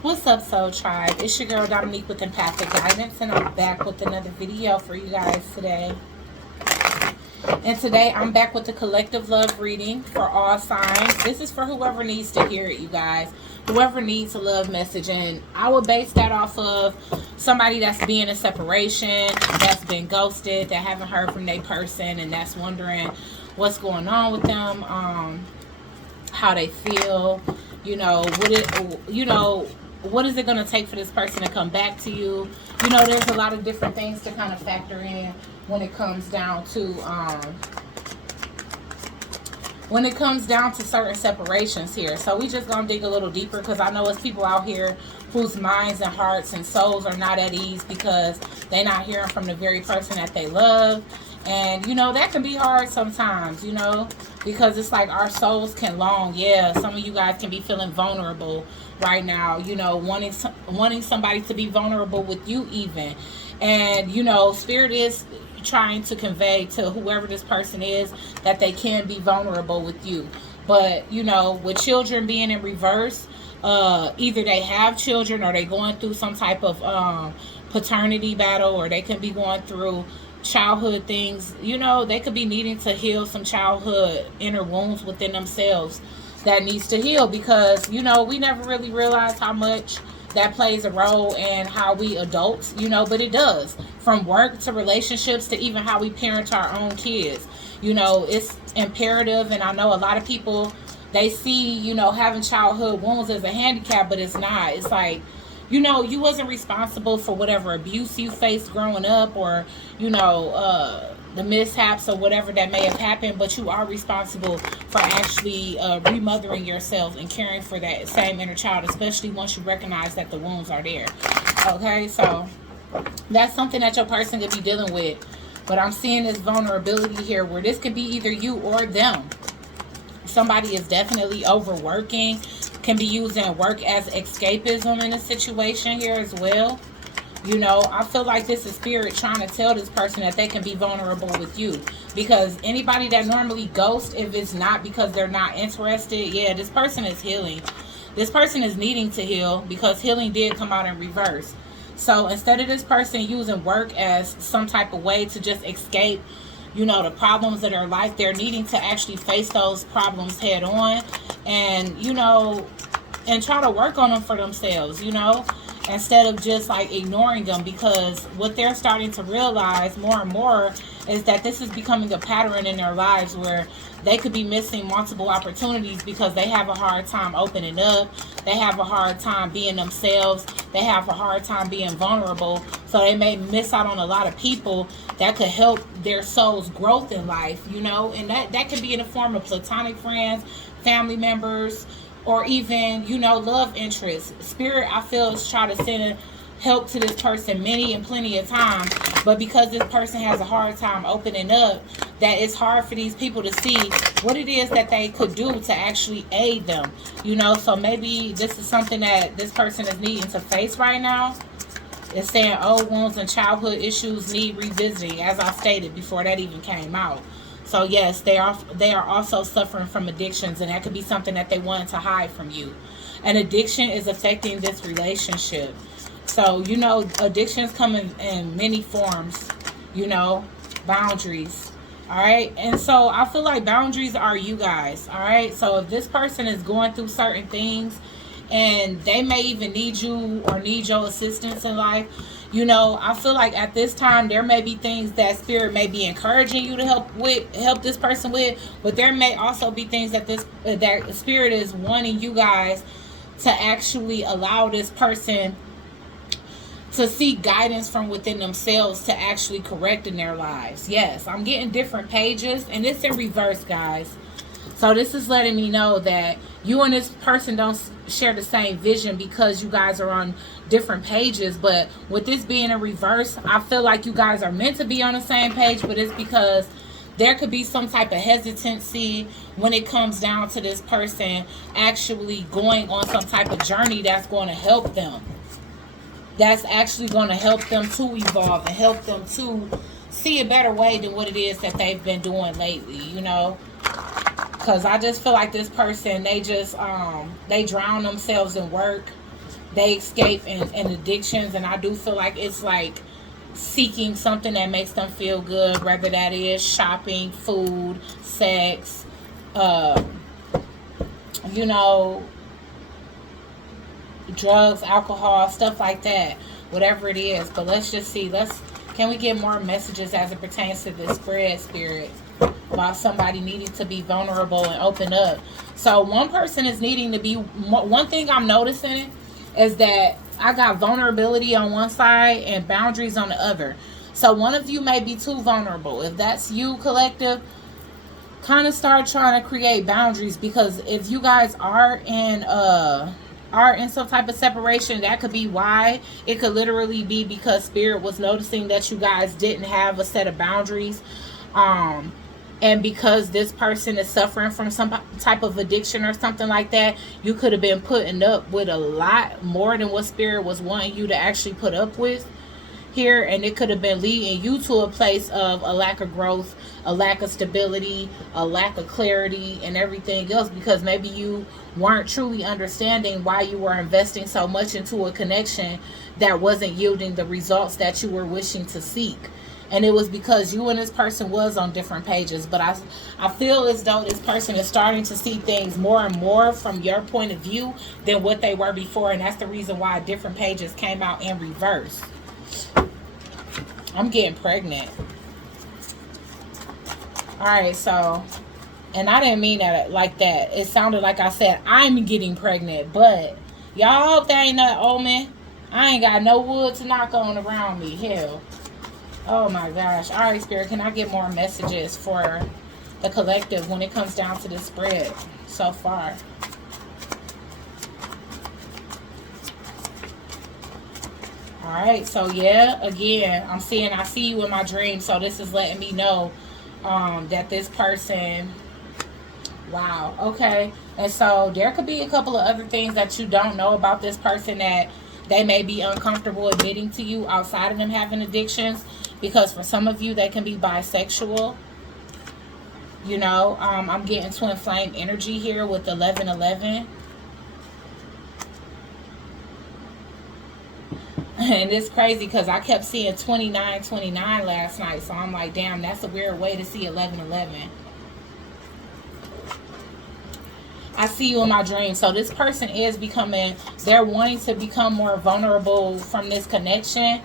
What's up, Soul Tribe? It's your girl Dominique with Empathic Guidance, and I'm back with another video for you guys today. And today I'm back with the collective love reading for all signs. This is for whoever needs to hear it, you guys. Whoever needs a love message. And I will base that off of somebody that's being in separation, that's been ghosted, that haven't heard from their person, and that's wondering what's going on with them, how they feel, what is it going to take for this person to come back to you. There's a lot of different things to kind of factor in when it comes down to certain separations here. So we just gonna dig a little deeper, because I know it's people out here whose minds and hearts and souls are not at ease because they're not hearing from the very person that they love. And that can be hard sometimes, because it's like our souls can long. Yeah, some of you guys can be feeling vulnerable right now, wanting somebody to be vulnerable with you even. And Spirit is trying to convey to whoever this person is that they can be vulnerable with you. But with children being in reverse, either they have children or they going through some type of paternity battle, or they can be going through childhood things. They could be needing to heal some childhood inner wounds within themselves that needs to heal, because we never really realize how much that plays a role in how we adults, but it does. From work to relationships to even how we parent our own kids. It's imperative, and I know a lot of people, they see, having childhood wounds as a handicap, but it's not. It's like, you wasn't responsible for whatever abuse you faced growing up, or, the mishaps or whatever that may have happened, but you are responsible for actually remothering yourself and caring for that same inner child, especially once you recognize that the wounds are there. Okay, so that's something that your person could be dealing with. But I'm seeing this vulnerability here where this could be either you or them. Somebody is definitely overworking, can be using work as escapism in a situation here as well. I feel like this is Spirit trying to tell this person that they can be vulnerable with you. Because anybody that normally ghosts, if it's not because they're not interested, yeah, this person is healing. This person is needing to heal, because healing did come out in reverse. So instead of this person using work as some type of way to just escape, the problems of their life, they're needing to actually face those problems head on and, and try to work on them for themselves, instead of just like ignoring them. Because what they're starting to realize more and more is that this is becoming a pattern in their lives, where they could be missing multiple opportunities because they have a hard time opening up, they have a hard time being themselves, they have a hard time being vulnerable. So they may miss out on a lot of people that could help their soul's growth in life, and that could be in the form of platonic friends, family members, or even, love interests. Spirit, I feel, is trying to send help to this person many and plenty of times, but because this person has a hard time opening up, that it's hard for these people to see what it is that they could do to actually aid them. So maybe this is something that this person is needing to face right now. It's saying old wounds and childhood issues need revisiting, as I stated before that even came out. So yes, they are also suffering from addictions, and that could be something that they wanted to hide from you. An addiction is affecting this relationship. So, addictions come in many forms, boundaries. All right. And so I feel like boundaries are you guys. All right. So if this person is going through certain things and they may even need you or need your assistance in life, I feel like at this time there may be things that Spirit may be encouraging you to help this person with, but there may also be things that that Spirit is wanting you guys to actually allow this person to seek guidance from within themselves to actually correct in their lives. Yes, I'm getting different pages, and it's in reverse, guys. So this is letting me know that you and this person don't share the same vision because you guys are on different pages. But with this being in reverse, I feel like you guys are meant to be on the same page, but it's because there could be some type of hesitancy when it comes down to this person actually going on some type of journey that's going to help them. That's actually going to help them to evolve and help them to see a better way than what it is that they've been doing lately, Because I just feel like this person, they just, they drown themselves in work. they escape in addictions, and I do feel like it's like seeking something that makes them feel good, whether that is shopping, food, sex, uh, you know, drugs, alcohol, stuff like that, whatever it is. But let's just see. Can we get more messages as it pertains to this spread, Spirit, about somebody needing to be vulnerable and open up? So one person is needing to be. One thing I'm noticing is that I got vulnerability on one side and boundaries on the other. So one of you may be too vulnerable. If that's you, collective, kind of start trying to create boundaries, because if you guys are in some type of separation, that could be why. It could literally be because Spirit was noticing that you guys didn't have a set of boundaries, and because this person is suffering from some type of addiction or something like that, you could have been putting up with a lot more than what Spirit was wanting you to actually put up with here, and it could have been leading you to a place of a lack of growth, a lack of stability, a lack of clarity, and everything else, because maybe you weren't truly understanding why you were investing so much into a connection that wasn't yielding the results that you were wishing to seek. And it was because you and this person was on different pages. But I feel as though this person is starting to see things more and more from your point of view than what they were before, and that's the reason why different pages came out in reverse. I'm getting pregnant. Alright, so, and I didn't mean that like that. It sounded like I said I'm getting pregnant, but y'all hope that ain't no omen. I ain't got no wood to knock on around me. Hell. Oh my gosh. Alright, Spirit, can I get more messages for the collective when it comes down to the spread so far? Alright, so yeah, again, I see you in my dream, so this is letting me know that this person, wow, okay. And so there could be a couple of other things that you don't know about this person that they may be uncomfortable admitting to you outside of them having addictions, because for some of you they can be bisexual. You know, I'm getting twin flame energy here with 1111. And it's crazy because I kept seeing 2929 last night. So I'm like, damn, that's a weird way to see 1111. I see you in my dream. So this person is becoming, they're wanting to become more vulnerable from this connection,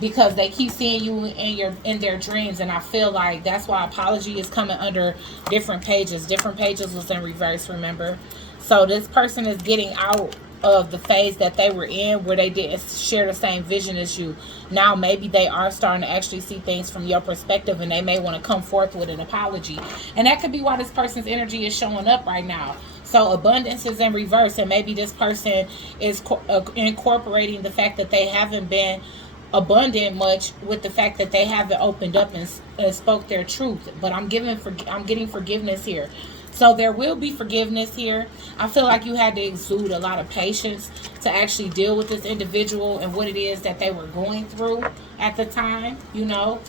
because they keep seeing you in their dreams. And I feel like that's why apology is coming under different pages. Different pages was in reverse, remember? So this person is getting out of the phase that they were in where they didn't share the same vision as you. Now maybe they are starting to actually see things from your perspective, and they may want to come forth with an apology. And that could be why this person's energy is showing up right now. So abundance is in reverse, and maybe this person is incorporating the fact that they haven't been abundant much with the fact that they haven't opened up and spoke their truth. But I'm getting forgiveness here. So there will be forgiveness here. I feel like you had to exude a lot of patience to actually deal with this individual and what it is that they were going through at the time, you know.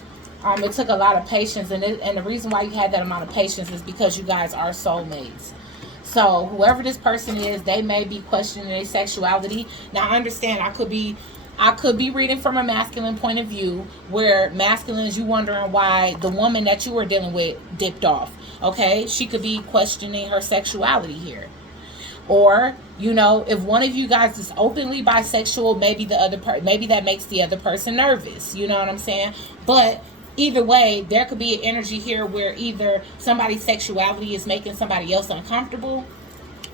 It took a lot of patience, and the reason why you had that amount of patience is because you guys are soulmates. So whoever this person is, they may be questioning their sexuality. Now I understand I could be reading from a masculine point of view, where masculine is you wondering why the woman that you were dealing with dipped off. Okay, she could be questioning her sexuality here. Or, you know, if one of you guys is openly bisexual, maybe maybe that makes the other person nervous. You know what I'm saying? But either way, there could be an energy here where either somebody's sexuality is making somebody else uncomfortable,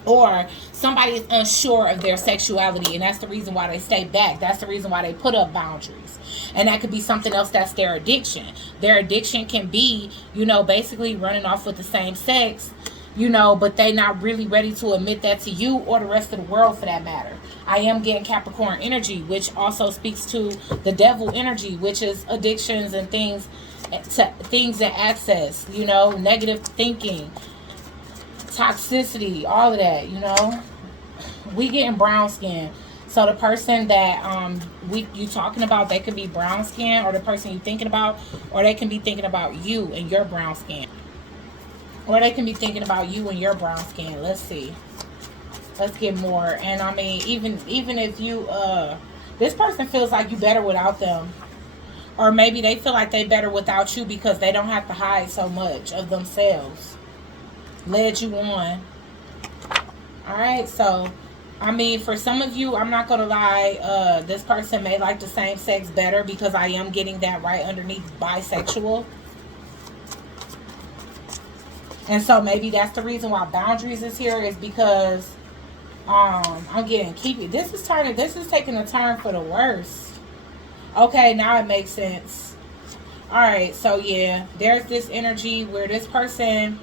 or somebody is unsure of their sexuality, and that's the reason why they stay back. That's the reason why they put up boundaries. And that could be something else that's their addiction. Their addiction can be, you know, basically running off with the same sex, you know, but they not really ready to admit that to you or the rest of the world for that matter. I am getting Capricorn energy, which also speaks to the devil energy, which is addictions and things and access, you know, negative thinking, toxicity, all of that, you know. We getting brown skin. So the person that you talking about, they could be brown skin, or the person you thinking about, or they can be thinking about you and your brown skin. Or they can be thinking about you and your brown skin. Let's see. Let's get more. And I mean, even if you this person feels like you better without them. Or maybe they feel like they better without you because they don't have to hide so much of themselves. Led you on. Alright, so I mean, for some of you, I'm not gonna lie, this person may like the same sex better, because I am getting that right underneath bisexual. And so maybe that's the reason why boundaries is here, is because I'm getting this is taking a turn for the worse. Okay, now it makes sense. Alright, so yeah, there's this energy where this person,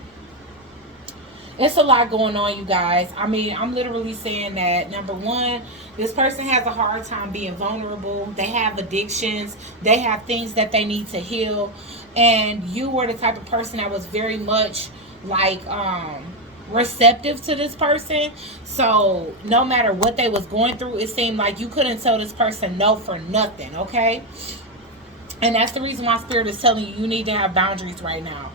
it's a lot going on, you guys. I mean, I'm literally saying that, number one, this person has a hard time being vulnerable. They have addictions. They have things that they need to heal. And you were the type of person that was very much like receptive to this person. So no matter what they was going through, it seemed like you couldn't tell this person no for nothing, okay? And that's the reason why Spirit is telling you, you need to have boundaries right now.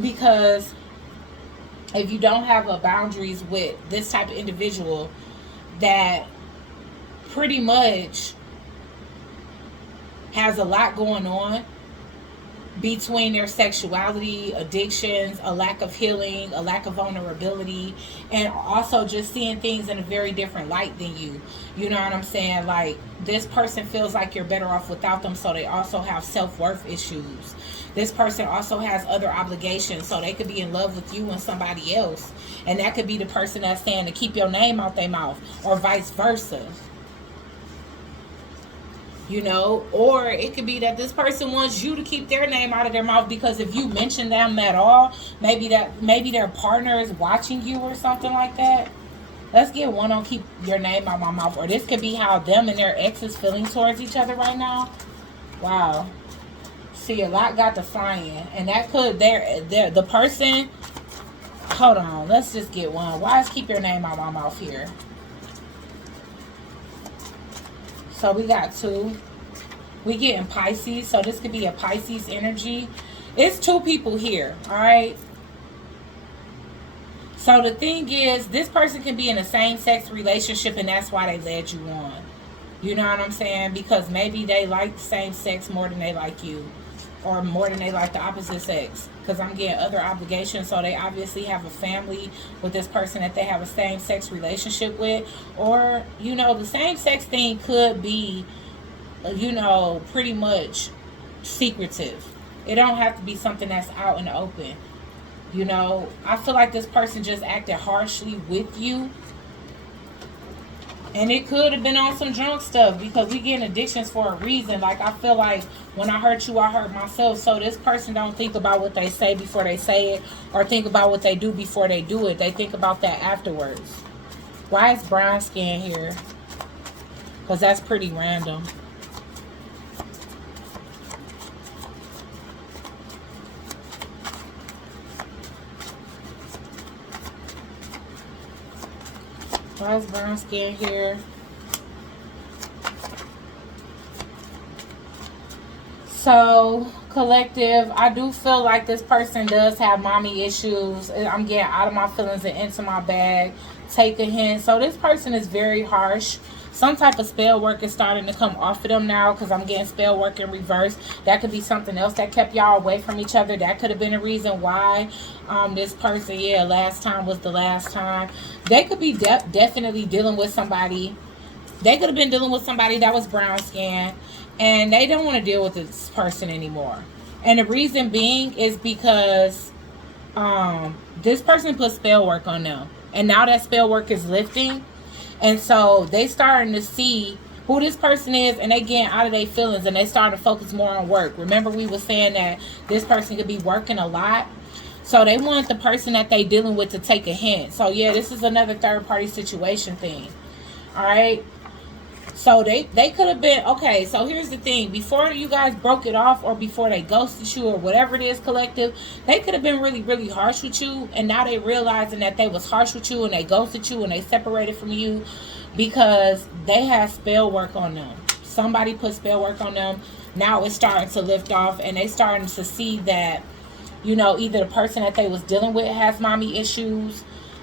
Because if you don't have a boundaries with this type of individual that pretty much has a lot going on between their sexuality, addictions, a lack of healing, a lack of vulnerability, and also just seeing things in a very different light than you. You know what I'm saying? Like, this person feels like you're better off without them, so they also have self-worth issues. This person also has other obligations, so they could be in love with you and somebody else. And that could be the person that's saying to keep your name out their mouth, or vice versa. You know, or it could be that this person wants you to keep their name out of their mouth, because if you mention them at all, maybe their partner is watching you or something like that. Let's get one on keep your name out my mouth. Or this could be how them and their ex is feeling towards each other right now. Wow. See, a lot got the flying, and that could the person. Hold on, let's just get one. Why is keep your name out my mouth here? So we got 2. We getting Pisces. So this could be a Pisces energy. It's 2 people here. All right. So the thing is, this person can be in a same-sex relationship, and that's why they led you on. You know what I'm saying? Because maybe they like the same sex more than they like you. Or more than they like the opposite sex. Because I'm getting other obligations. So they obviously have a family with this person that they have a same-sex relationship with. Or, you know, the same-sex thing could be, you know, pretty much secretive. It don't have to be something that's out in the open. You know, I feel like this person just acted harshly with you. And it could have been on some drunk stuff, because we get addictions for a reason. Like, I feel like when I hurt you, I hurt myself. So this person don't think about what they say before they say it, or think about what they do before they do it. They think about that afterwards. Why is brown skin here? Because that's pretty random. Why is brown skin here? So, collective, I do feel like this person does have mommy issues. I'm getting out of my feelings and into my bag. Take a hint. So this person is very harsh. Some type of spell work is starting to come off of them now, because I'm getting spell work in reverse. That could be something else that kept y'all away from each other. That could have been a reason why this person, yeah, last time was the last time. They could be definitely dealing with somebody. They could have been dealing with somebody that was brown skin, and they don't want to deal with this person anymore. And the reason being is because this person put spell work on them, and now that spell work is lifting. And so they starting to see who this person is, and they getting out of their feelings, and they starting to focus more on work. Remember, we were saying that this person could be working a lot. So they want the person that they dealing with to take a hint. So yeah, this is another third party situation thing. All right. So they could have been, okay, so here's the thing. Before you guys broke it off, or before they ghosted you, or whatever it is, collective, they could have been really, really harsh with you. And now they realizing that they was harsh with you, and they ghosted you, and they separated from you because they had spell work on them. Somebody put spell work on them. Now it's starting to lift off, and they starting to see that, you know, either the person that they was dealing with has mommy issues,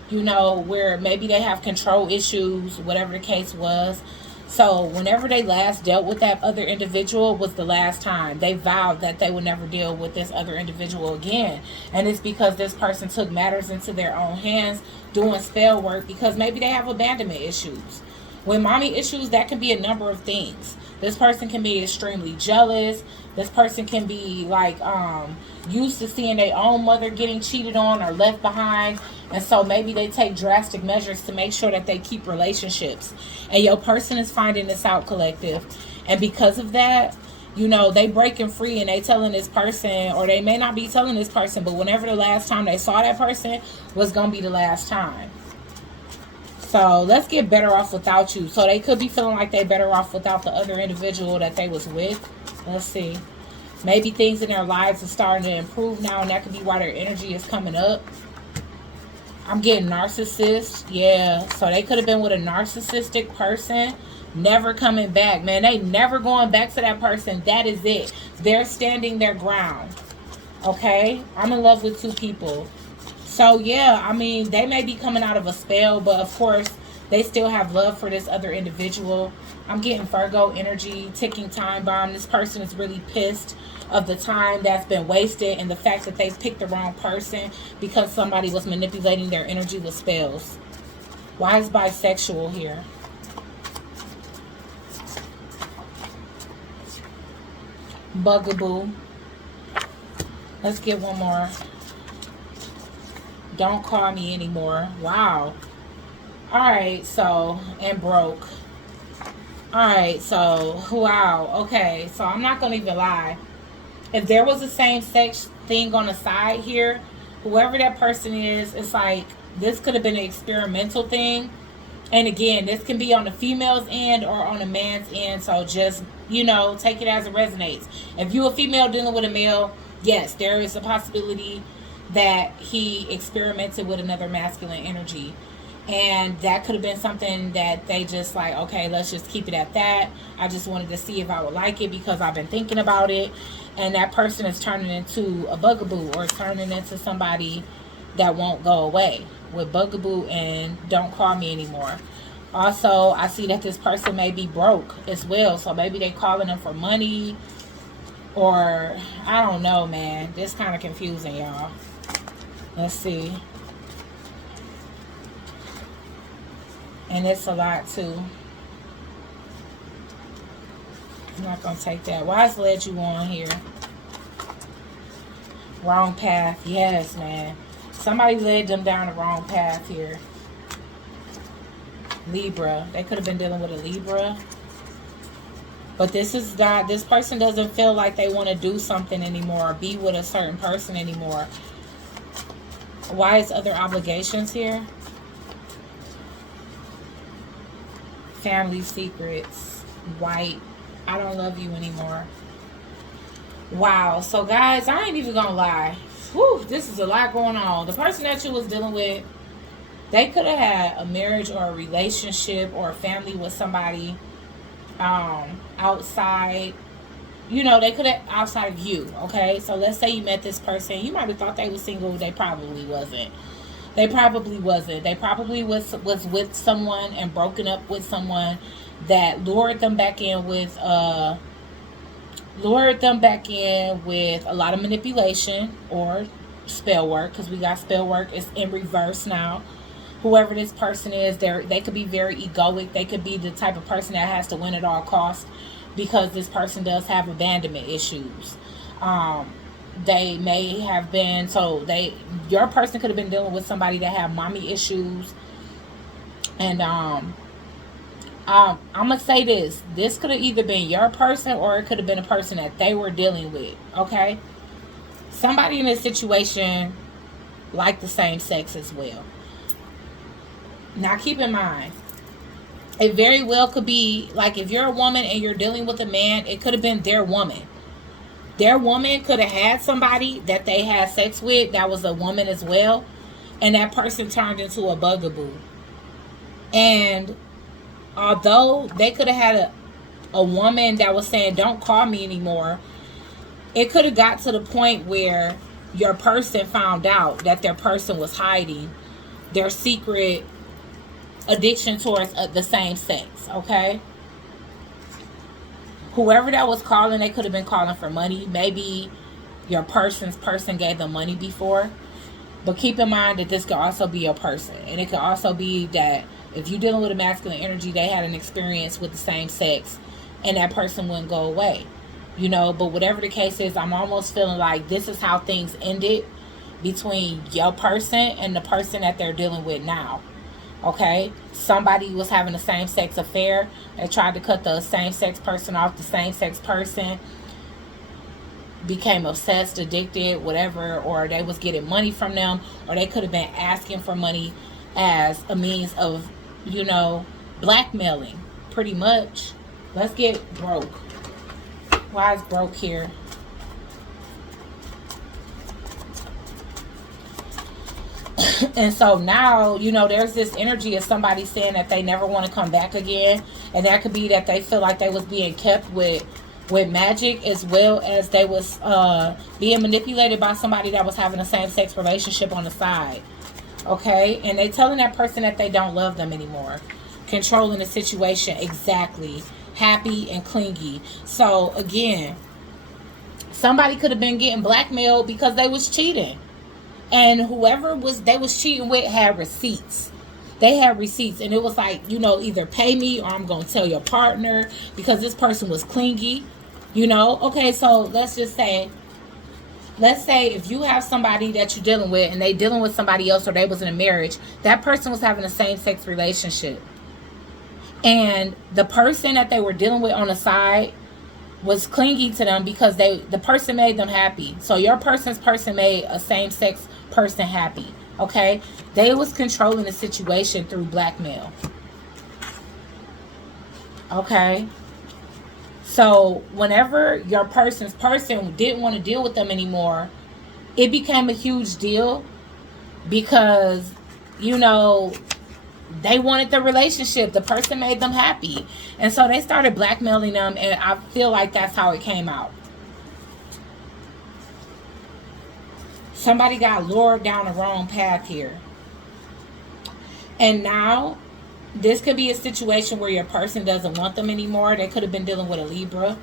you know, where maybe they have control issues, whatever the case was. So whenever they last dealt with that other individual was the last time. They vowed that they would never deal with this other individual again. And it's because this person took matters into their own hands, doing spell work, because maybe they have abandonment issues. With mommy issues, that can be a number of things. This person can be extremely jealous. This person can be like used to seeing their own mother getting cheated on or left behind. And so maybe they take drastic measures to make sure that they keep relationships. And your person is finding this out, collective. And because of that, you know, they breaking free and they telling this person, or they may not be telling this person, but whenever the last time they saw that person was going to be the last time. So let's get better off without you. So they could be feeling like they better off without the other individual that they was with. Let's see. Maybe things in their lives are starting to improve now, and that could be why their energy is coming up. I'm getting narcissist. Yeah. So they could have been with a narcissistic person. Never coming back. Man, they never going back to that person. That is it. They're standing their ground. Okay? I'm in love with two people. So, yeah, I mean, they may be coming out of a spell, but of course, they still have love for this other individual. I'm getting Virgo energy, ticking time bomb. This person is really pissed of the time that's been wasted and the fact that they picked the wrong person because somebody was manipulating their energy with spells. Why is bisexual here? Bugaboo. Let's get one more. Don't call me anymore. Wow. Alright, so, and broke. Alright, so, wow. Okay, so I'm not going to even lie. If there was a same-sex thing on the side here, whoever that person is, it's like, this could have been an experimental thing. And again, this can be on the female's end or on the man's end. So just, you know, take it as it resonates. If you're a female dealing with a male, yes, there is a possibility that he experimented with another masculine energy. And that could have been something that they just like, okay, let's just keep it at that. I just wanted to see if I would like it because I've been thinking about it. And that person is turning into a bugaboo or turning into somebody that won't go away with bugaboo and don't call me anymore. Also, I see that this person may be broke as well. So maybe they calling them for money or I don't know, man. This kind of confusing, y'all. Let's see. And it's a lot too. I'm not going to take that. Why is led you on here? Wrong path. Yes, man. Somebody led them down the wrong path here. Libra. They could have been dealing with a Libra. But this is not, this person doesn't feel like they want to do something anymore or be with a certain person anymore. Why is other obligations here? Family secrets. White. I don't love you anymore. Wow. So guys, I ain't even gonna lie. Whew, this is a lot going on. The person that you was dealing with, they could have had a marriage or a relationship or a family with somebody outside. You know, they could have outside of you, okay? So let's say you met this person. You might have thought they were single. They probably wasn't. They probably wasn't. They probably was with someone and broken up with someone that lured them back in with a lot of manipulation or spell work, because we got spell work. It's in reverse now. Whoever this person is, they could be very egoic. They could be the type of person that has to win at all costs, because this person does have abandonment issues. They may have been, your person could have been dealing with somebody that have mommy issues. And I'm gonna say this could have either been your person or it could have been a person that they were dealing with. Okay, somebody in this situation like the same sex as well. Now keep in mind, it very well could be like, if you're a woman and you're dealing with a man, it could have been their woman. Their woman could have had somebody that they had sex with that was a woman as well, and that person turned into a bugaboo. And although they could have had a woman that was saying, don't call me anymore, it could have got to the point where your person found out that their person was hiding their secret addiction towards the same sex, okay? Whoever that was calling, they could have been calling for money. Maybe your person gave them money before. But keep in mind that this could also be your person. And it could also be that if you're dealing with a masculine energy, they had an experience with the same sex and that person wouldn't go away. You know, but whatever the case is, I'm almost feeling like this is how things ended between your person and the person that they're dealing with now. Okay? Somebody was having a same-sex affair. They tried to cut the same-sex person off. The same-sex person became obsessed, addicted, whatever, or they was getting money from them, or they could have been asking for money as a means of, you know, blackmailing, pretty much. Let's get broke. Why is broke here? And so now, you know, there's this energy of somebody saying that they never want to come back again. And that could be that they feel like they was being kept with magic, as well as they was being manipulated by somebody that was having a same-sex relationship on the side. Okay? And they telling that person that they don't love them anymore. Controlling the situation. Exactly. Happy and clingy. So, again, somebody could have been getting blackmailed because they was cheating. And whoever they was cheating with had receipts. They had receipts. And it was like, you know, either pay me or I'm going to tell your partner, because this person was clingy. You know? Okay, so let's say if you have somebody that you're dealing with and they dealing with somebody else, or they was in a marriage, that person was having a same-sex relationship. And the person that they were dealing with on the side was clingy to them because the person made them happy. So your person made a same-sex person happy. Okay? They was controlling the situation through blackmail. Okay? So whenever your person didn't want to deal with them anymore, it became a huge deal because, you know, they wanted the relationship. The person made them happy. And so they started blackmailing them, and I feel like that's how it came out. Somebody got lured down the wrong path here. And now, this could be a situation where your person doesn't want them anymore. They could have been dealing with a Libra.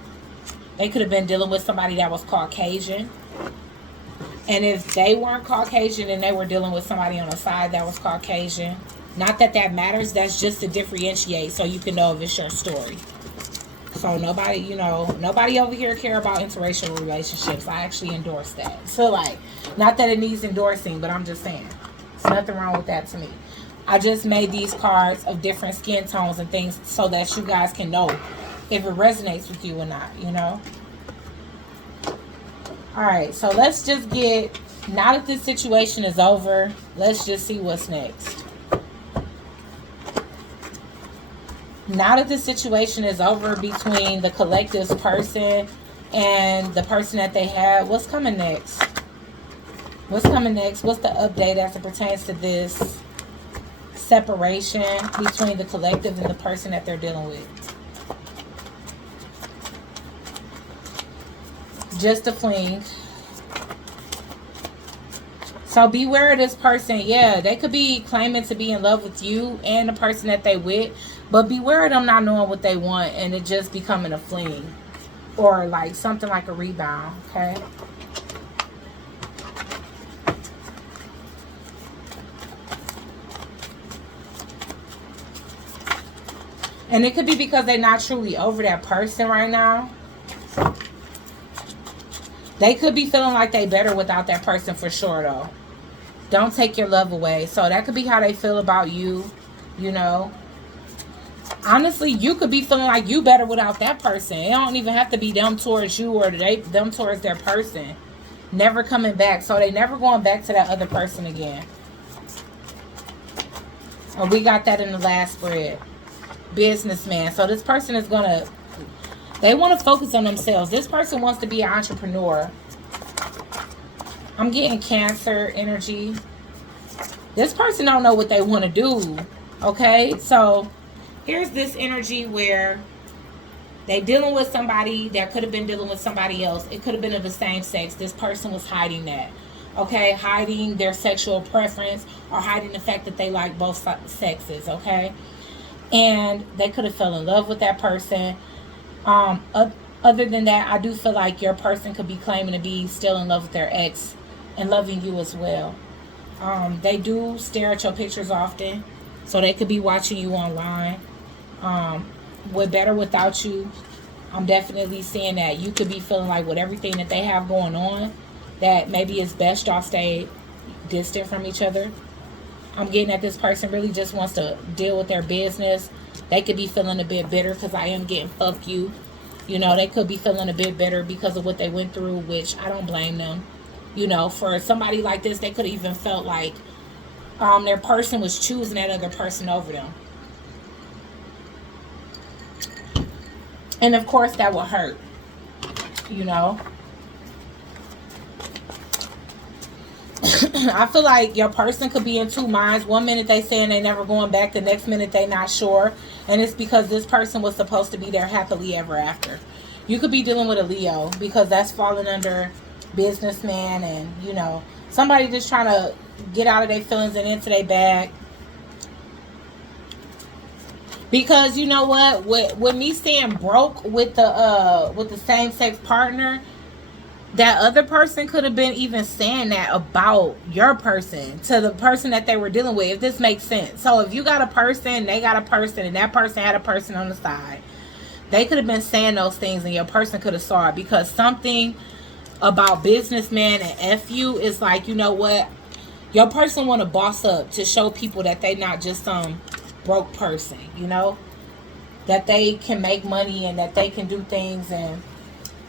They could have been dealing with somebody that was Caucasian. And if they weren't Caucasian and they were dealing with somebody on the side that was Caucasian, not that that matters, that's just to differentiate so you can know if it's your story. So nobody, you know, nobody over here care about interracial relationships. I actually endorse that. So like, not that it needs endorsing, but I'm just saying, there's nothing wrong with that to me. I just made these cards of different skin tones and things so that you guys can know if it resonates with you or not, you know. Alright, so let's just get, now that this situation is over, let's just see what's next. Now that the situation is over between the collective's person and the person that they had, what's coming next? What's coming next? What's the update as it pertains to this separation between the collective and the person that they're dealing with? Just a fling. So beware of this person. Yeah, they could be claiming to be in love with you and the person that they with, but beware of them not knowing what they want and it just becoming a fling or like something like a rebound. Okay. And it could be because they're not truly over that person right now. They could be feeling like they better without that person for sure, though. Don't take your love away. So that could be how they feel about you, you know. Honestly, you could be feeling like you better without that person. It don't even have to be them towards you or them towards their person. Never coming back. So they never going back to that other person again. Oh, we got that in the last spread. Businessman. So this person is going to, they want to focus on themselves. This person wants to be an entrepreneur. I'm getting Cancer energy. This person don't know what they want to do. Okay? So here's this energy where they dealing with somebody that could have been dealing with somebody else. It could have been of the same sex. This person was hiding that. okay, hiding their sexual preference or hiding the fact that they like both sexes, okay? And they could have fell in love with that person. Um, Other than that, I do feel like your person could be claiming to be still in love with their ex and loving you as well. They do stare at your pictures often, so they could be watching you online. With better without you, I'm definitely seeing that you could be feeling like with everything that they have going on, that maybe it's best y'all stay distant from each other. I'm getting that this person really just wants to deal with their business. They could be feeling a bit bitter because I am getting fuck you. You know, they could be feeling a bit bitter because of what they went through, which I don't blame them. You know, for somebody like this, they could have even felt like their person was choosing that other person over them. And of course, that will hurt, you know. I feel like your person could be in two minds. One minute they saying they never going back, the next minute they not sure. And it's because this person was supposed to be there happily ever after. You could be dealing with a Leo because that's falling under businessman and, you know, somebody just trying to get out of their feelings and into their bag. Because you know what, with me staying broke with the same sex partner, that other person could have been even saying that about your person to the person that they were dealing with, if this makes sense. So if you got a person, they got a person, and that person had a person on the side, they could have been saying those things and your person could have saw it, because something about businessman and F you is like, you know what, your person want to boss up to show people that they not just some broke person, you know, that they can make money and that they can do things and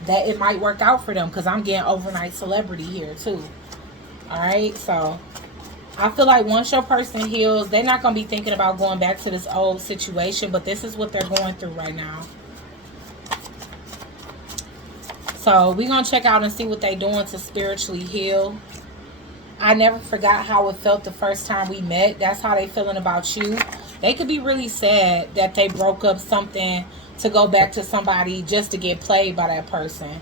that it might work out for them, because I'm getting overnight celebrity here too. All right, so I feel like once your person heals, they're not going to be thinking about going back to this old situation, but this is what they're going through right now. So we're going to check out and see what they're doing to spiritually heal. I never forgot how it felt the first time we met. That's how they feeling about you. They could be really sad that they broke up something to go back to somebody just to get played by that person.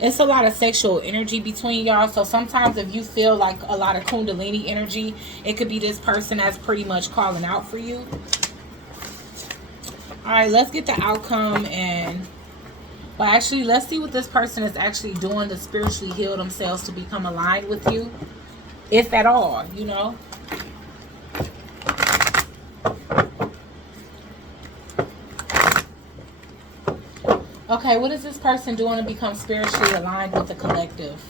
It's a lot of sexual energy between y'all. So sometimes if you feel like a lot of kundalini energy, it could be this person that's pretty much calling out for you. All right, let's get the outcome. And well, actually, let's see what this person is actually doing to spiritually heal themselves to become aligned with you, if at all, you know. Okay, what is this person doing to become spiritually aligned with the collective?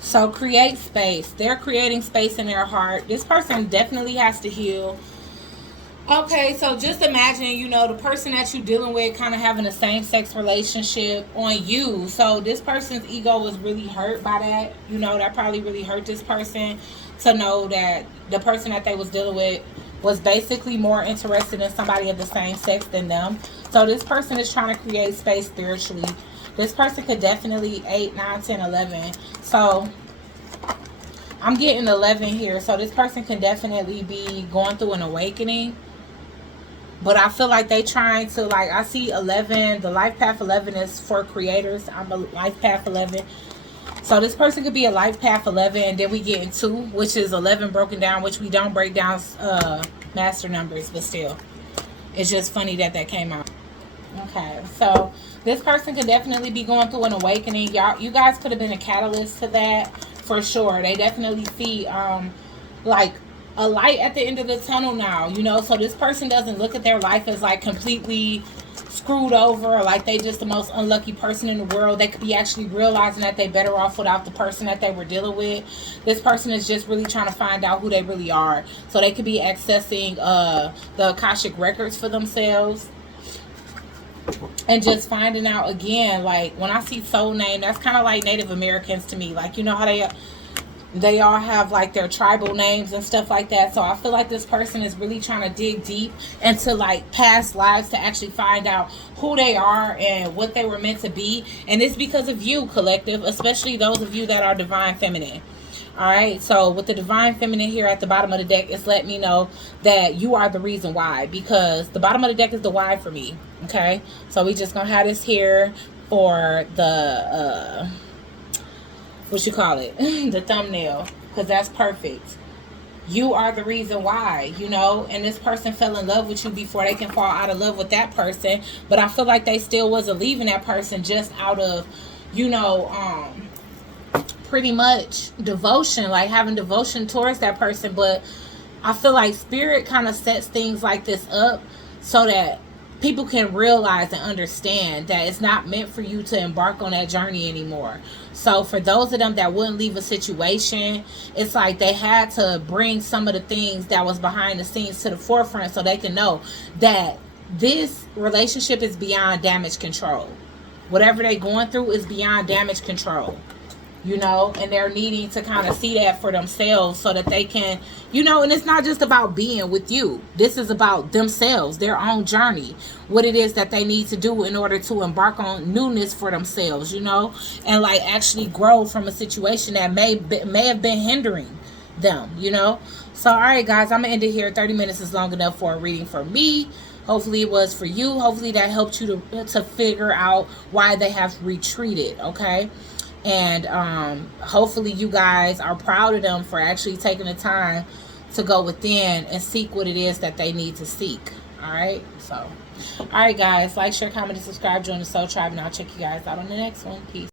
So create space. They're creating space in their heart. This person definitely has to heal. Okay, so just imagine, you know, the person that you're dealing with kind of having a same-sex relationship on you. So this person's ego was really hurt by that. You know, that probably really hurt this person to know that the person that they was dealing with was basically more interested in somebody of the same sex than them. So this person is trying to create space spiritually. This person could definitely 8, 9, 10, 11. So I'm getting 11 here. So this person can definitely be going through an awakening. But I feel like they trying to, like, I see 11. The life path 11 is for creators. I'm a life path 11. So this person could be a life path 11. And then we get in 2, which is 11 broken down, which we don't break down master numbers. But still, it's just funny that that came out. Okay, so this person could definitely be going through an awakening. You guys could have been a catalyst to that for sure. They definitely see like a light at the end of the tunnel now, you know. So this person doesn't look at their life as like completely screwed over or like they just the most unlucky person in the world. They could be actually realizing that they better off without the person that they were dealing with. This person is just really trying to find out who they really are. So they could be accessing the Akashic records for themselves. And just finding out again, like when I see soul name, that's kind of like Native Americans to me. Like, you know how they all have like their tribal names and stuff like that. So I feel like this person is really trying to dig deep into like past lives to actually find out who they are and what they were meant to be. And it's because of you, collective, especially those of you that are divine feminine. All right, so with the divine feminine here at the bottom of the deck, it's letting me know that you are the reason why, because the bottom of the deck is the why for me. Okay, so we just gonna have this here for the what you call it, the thumbnail, because that's perfect. You are the reason why, you know, and this person fell in love with you before they can fall out of love with that person, but I feel like they still wasn't leaving that person just out of, you know, pretty much devotion, like having devotion towards that person. But I feel like spirit kind of sets things like this up so that people can realize and understand that it's not meant for you to embark on that journey anymore. So for those of them that wouldn't leave a situation, it's like they had to bring some of the things that was behind the scenes to the forefront so they can know that this relationship is beyond damage control. Whatever they're going through is beyond damage control, you know, and they're needing to kind of see that for themselves so that they can, you know, and it's not just about being with you. This is about themselves, their own journey, what it is that they need to do in order to embark on newness for themselves, you know, and like actually grow from a situation that may have been hindering them, you know. So, all right, guys, I'm going to end it here. 30 minutes is long enough for a reading for me. Hopefully it was for you. Hopefully that helped you to figure out why they have retreated, okay? And hopefully you guys are proud of them for actually taking the time to go within and seek what it is that they need to seek. All right, so all right, guys, like, share, comment, and subscribe, join the Soul Tribe, and I'll check you guys out on the next one. Peace.